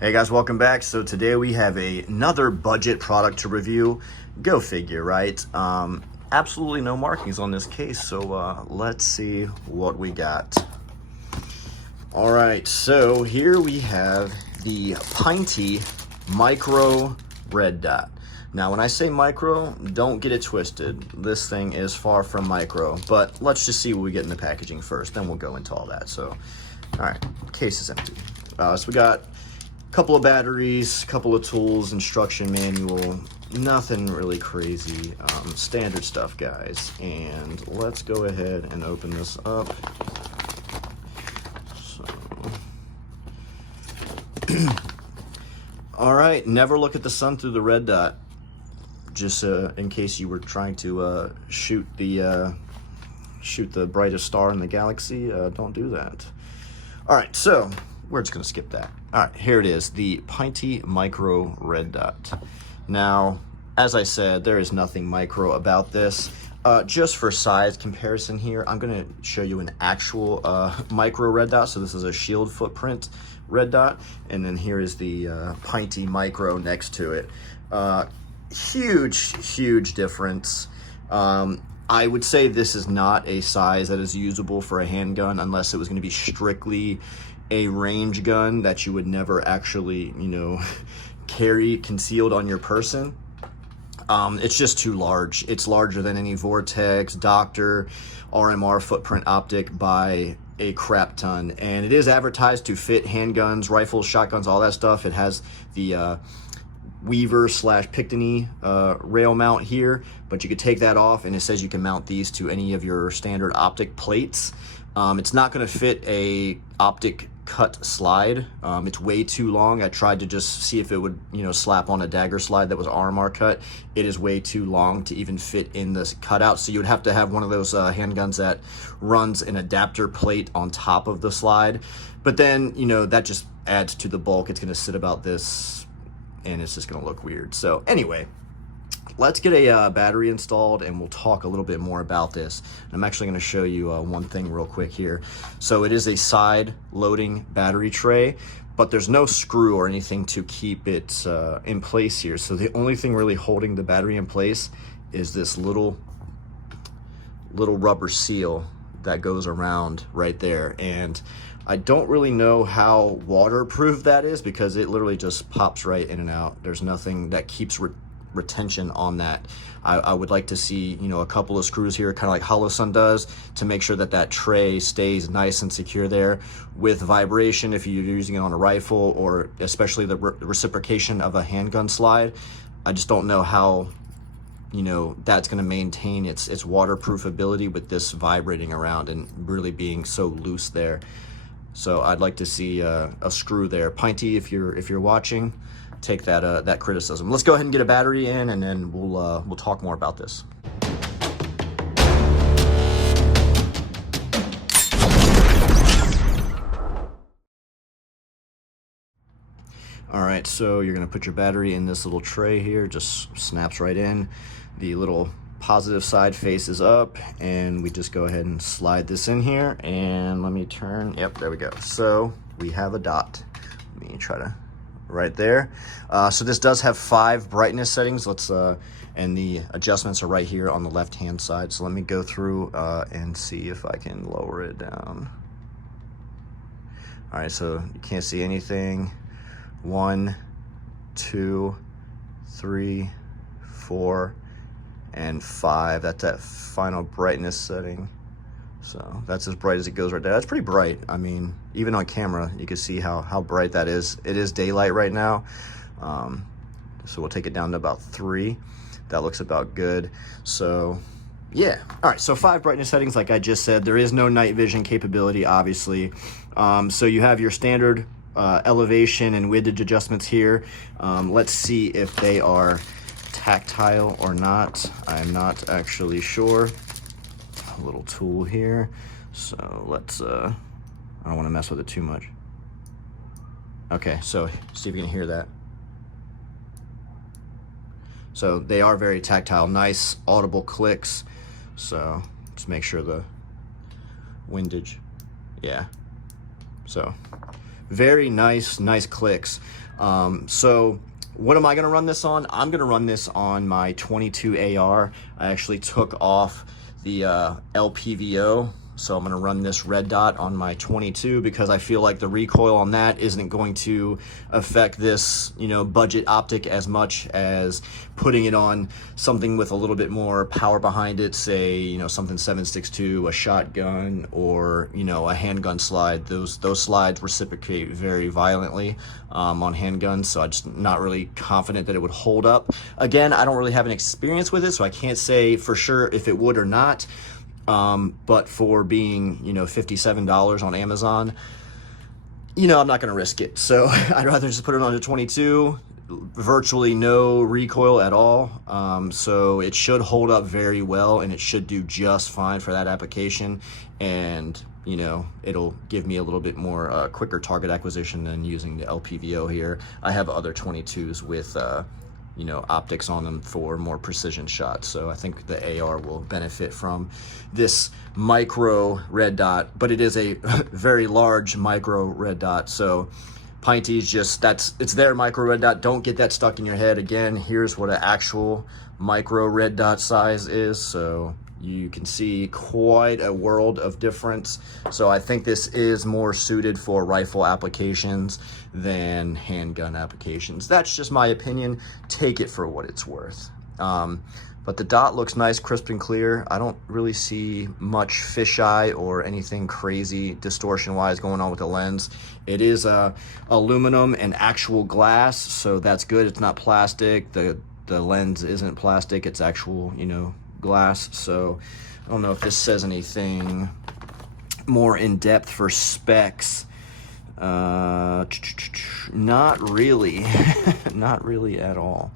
Hey guys, welcome back. So today we have another budget product to review. Go figure, right? Absolutely no markings on this case, so let's see what we got. All right, so here we have the Pinty Micro Red Dot. Now, when I say micro, don't get it twisted. This thing is far from micro, but let's just see what we get in the packaging first, then we'll go into all that. So, all right, case is empty. So we got couple of batteries, couple of tools, instruction manual, nothing really crazy, standard stuff, guys. And let's go ahead and open this up. So, all right, never look at the sun through the red dot. Just in case you were trying to shoot the brightest star in the galaxy, don't do that. All right, so we're just gonna skip that. All right, here it is, the Pinty Micro Red Dot. Now, as I said, there is nothing micro about this. Just for size comparison here, I'm gonna show you an actual micro red dot. So this is a shield footprint red dot, and then here is the Pinty Micro next to it. Huge difference. I would say this is not a size that is usable for a handgun unless it was gonna be strictly a range gun that you would never actually, carry concealed on your person. It's just too large. It's larger than any Vortex, Doctor, RMR footprint optic by a crap ton. And it is advertised to fit handguns, rifles, shotguns, all that stuff. It has the Weaver / Picatinny rail mount here, but you could take that off and it says you can mount these to any of your standard optic plates. It's not going to fit a optic cut slide. It's way too long. I tried to just see if it would, slap on a dagger slide that was RMR cut. It is way too long to even fit in this cutout. So you would have to have one of those handguns that runs an adapter plate on top of the slide. But then, that just adds to the bulk. It's going to sit about this and it's just going to look weird. So anyway, let's get a battery installed and we'll talk a little bit more about this. I'm actually going to show you one thing real quick here. So it is a side loading battery tray, but there's no screw or anything to keep it in place here. So the only thing really holding the battery in place is this little rubber seal that goes around right there. And I don't really know how waterproof that is because it literally just pops right in and out. There's nothing that keeps retention on that. I would like to see, a couple of screws here, kind of like Holosun does, to make sure that that tray stays nice and secure there with vibration if you're using it on a rifle, or especially the reciprocation of a handgun slide. I just don't know how, that's going to maintain its waterproof ability with this vibrating around and really being so loose there. So I'd like to see a screw there. Pinty, if you're watching, take that criticism. Let's go ahead and get a battery in, and then we'll talk more about this. All right, so you're gonna put your battery in this little tray here. Just snaps right in. The little positive side faces up, and we just go ahead and slide this in here. And let me turn. Yep, there we go. So we have a dot. Let me try to. Right there. So this does have 5 brightness settings. And the adjustments are right here on the left hand side. So let me go through and see if I can lower it down. All right, so you can't see anything. 1, 2, 3, 4, and 5. That's that final brightness setting. So that's as bright as it goes right there. That's pretty bright. I mean, even on camera, you can see how bright that is. It is daylight right now. So we'll take it down to about 3. That looks about good. So yeah. All right, so 5 brightness settings, like I just said. There is no night vision capability, obviously. So you have your standard elevation and width adjustments here. Let's see if they are tactile or not. I'm not actually sure. A little tool here, so let's I don't want to mess with it too much. Okay, so see if you can hear that. So they are very tactile, nice audible clicks. So just make sure the windage, yeah. So very nice clicks. So what am I going to run this on? I'm going to run this on my 22 AR. I actually took off the LPVO, so I'm going to run this red dot on my 22 because I feel like the recoil on that isn't going to affect this, you know, budget optic as much as putting it on something with a little bit more power behind it, say, you know, something 7.62, a shotgun, or, you know, a handgun slide. Those slides reciprocate very violently on handguns, so I'm just not really confident that it would hold up. Again, I don't really have an experience with it, so I can't say for sure if it would or not. But for being, you know, $57 on Amazon, you know, I'm not going to risk it. So I'd rather just put it on a 22, virtually no recoil at all. So it should hold up very well, and it should do just fine for that application. And, you know, it'll give me a little bit more quicker target acquisition than using the LPVO here. I have other 22s with, you know, optics on them for more precision shots. So I think the AR will benefit from this micro red dot, but it is a very large micro red dot. So Pinty's just, it's their micro red dot. Don't get that stuck in your head. Again, here's what an actual micro red dot size is. So you can see quite a world of difference. So I think this is more suited for rifle applications than handgun applications. That's just my opinion. Take it for what it's worth. But the dot looks nice, crisp and clear. I don't really see much fisheye or anything crazy distortion-wise going on with the lens. It is aluminum and actual glass, so that's good. It's not plastic. The lens isn't plastic. It's actual, you know, glass. So I don't know if this says anything more in depth for specs. Not really. Not really at all.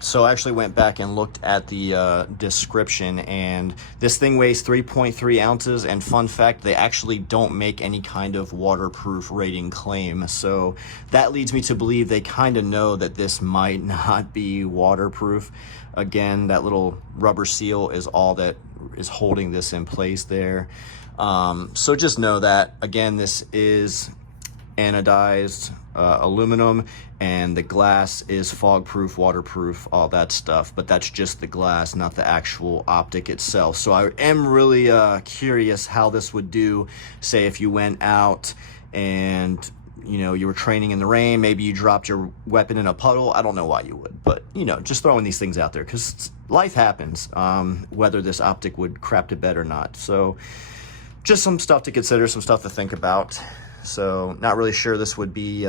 So I actually went back and looked at the description, and this thing weighs 3.3 ounces, and fun fact, they actually don't make any kind of waterproof rating claim. So that leads me to believe they kind of know that this might not be waterproof. Again, that little rubber seal is all that is holding this in place there. So just know that, again, this is anodized aluminum, and the glass is fog proof, waterproof, all that stuff, but that's just the glass, not the actual optic itself. So I am really curious how this would do, say if you went out and, you know, you were training in the rain, maybe you dropped your weapon in a puddle. I don't know why you would, but, you know, just throwing these things out there because life happens, whether this optic would crap to bed or not. So just some stuff to consider, some stuff to think about. So not really sure this would be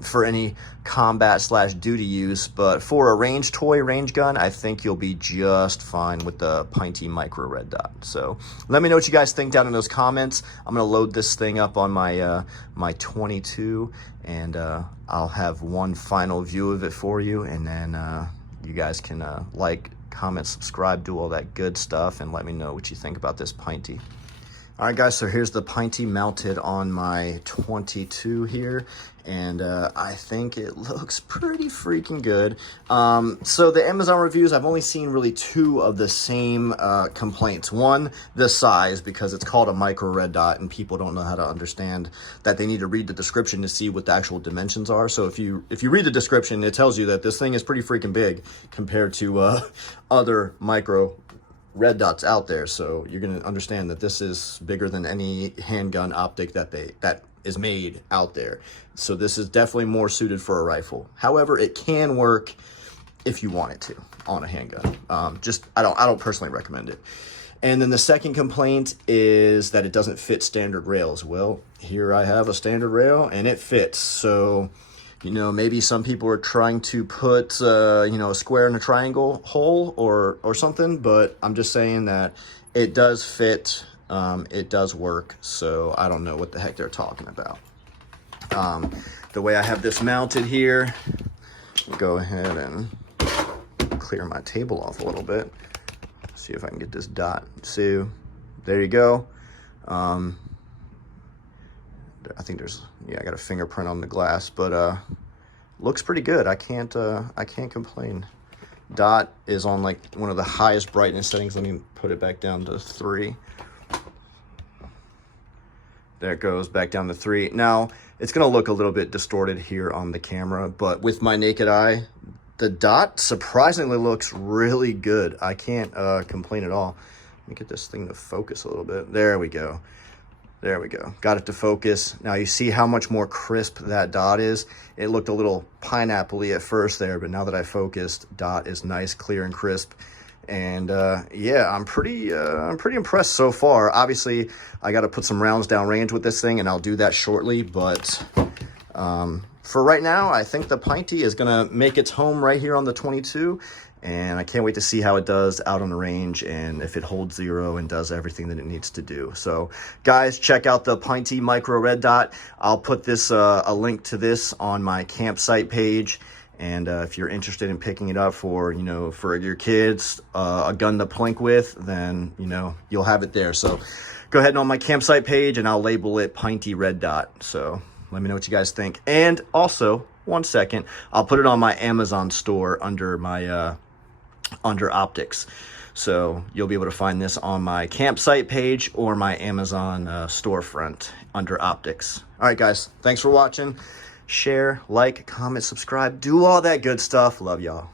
for any combat / duty use, but for a range toy, range gun, I think you'll be just fine with the Pinty Micro Red Dot. So let me know what you guys think down in those comments. I'm gonna load this thing up on my my 22, and I'll have one final view of it for you, and then you guys can like, comment, subscribe, do all that good stuff, and let me know what you think about this Pinty. All right, guys, so here's the Pinty mounted on my 22 here, and I think it looks pretty freaking good. So the Amazon reviews, I've only seen really 2 of the same complaints. One, the size, because it's called a micro red dot, and people don't know how to understand that they need to read the description to see what the actual dimensions are. So if you read the description, it tells you that this thing is pretty freaking big compared to other micro red dots out there. So you're going to understand that this is bigger than any handgun optic that is made out there. So this is definitely more suited for a rifle. However, it can work if you want it to on a handgun. I don't personally recommend it. And then the second complaint is that it doesn't fit standard rails. Well, here I have a standard rail and it fits. So, you know, maybe some people are trying to put, you know, a square in a triangle hole or something, but I'm just saying that it does fit, it does work, so I don't know what the heck they're talking about. The way I have this mounted here, go ahead and clear my table off a little bit, see if I can get this dot. So there you go. I think there's, yeah, I got a fingerprint on the glass, but looks pretty good. I can't complain. Dot is on like one of the highest brightness settings. Let me put it back down to 3. There it goes, back down to 3. Now, it's gonna look a little bit distorted here on the camera, but with my naked eye, the dot surprisingly looks really good. I can't complain at all. Let me get this thing to focus a little bit. There we go. There we go. Got it to focus. Now you see how much more crisp that dot is. It looked a little pineapple-y at first there, but now that I focused, dot is nice, clear, and crisp. And yeah, I'm pretty impressed so far. Obviously, I got to put some rounds down range with this thing, and I'll do that shortly. But for right now, I think the Pinty is gonna make its home right here on the 22. And I can't wait to see how it does out on the range and if it holds 0 and does everything that it needs to do. So guys, check out the Pinty Micro Red Dot. I'll put this a link to this on my campsite page. And if you're interested in picking it up for, you know, for your kids, a gun to plink with, then, you know, you'll have it there. So go ahead and on my campsite page and I'll label it Pinty Red Dot. So let me know what you guys think. And also, one second, I'll put it on my Amazon store under my under optics, so you'll be able to find this on my campsite page or my Amazon storefront under optics. All right guys, thanks for watching. Share, like, comment, subscribe, do all that good stuff. Love y'all.